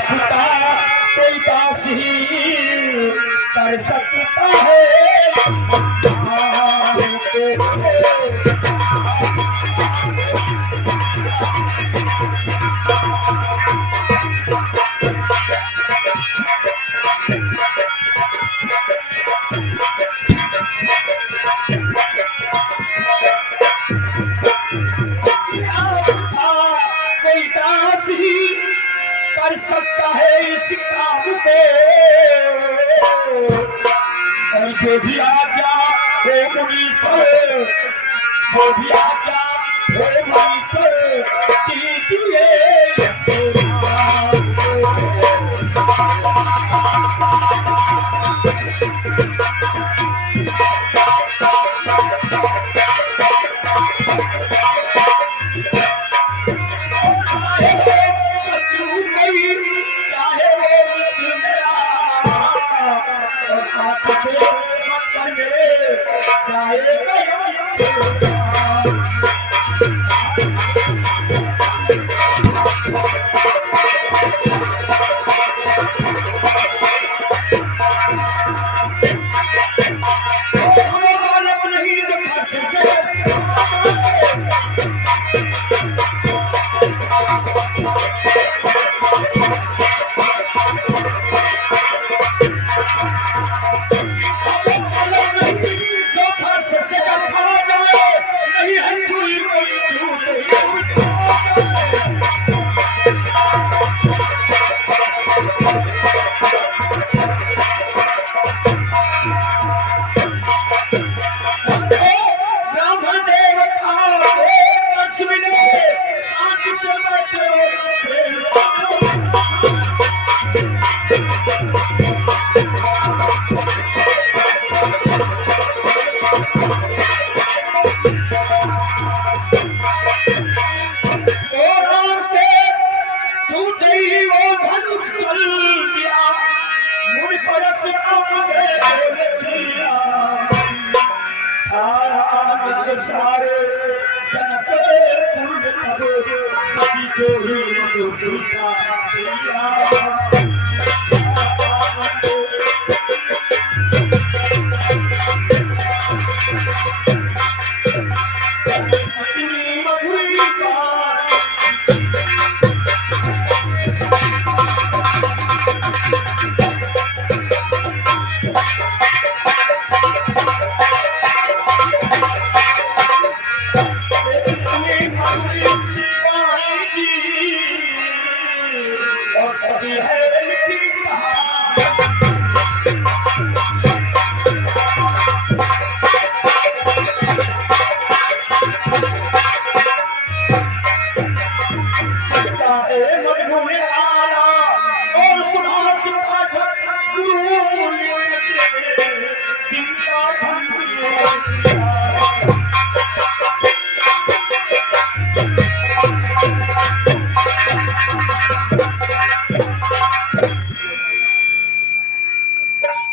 पिता कोई दास ही कर सकता है। कोई दास ही कर सकता है इस काम को, और जो भी आज्ञा हो मुनीश्वर, जो भी आज्ञा हो मुनीश्वर कीजिए। शत्रु कई चाहे वो मित्र मेरा, और हाथ से मत कर मेरे जाएगा यम। हमें मालूम नहीं जब हाथ से जो फर्श से खा जाए, नहीं है छुई कोई छूट। ब्राह्मण देवता वर्ष मिले शांति से बैठे प्रेम सारे जनक पूर्व तब सती जोड़ी मधुसूता सिया। इतनी मधुरी बात और सभी है मिठी मधु में आना और सुभाष पाठक गुरु जिनका धन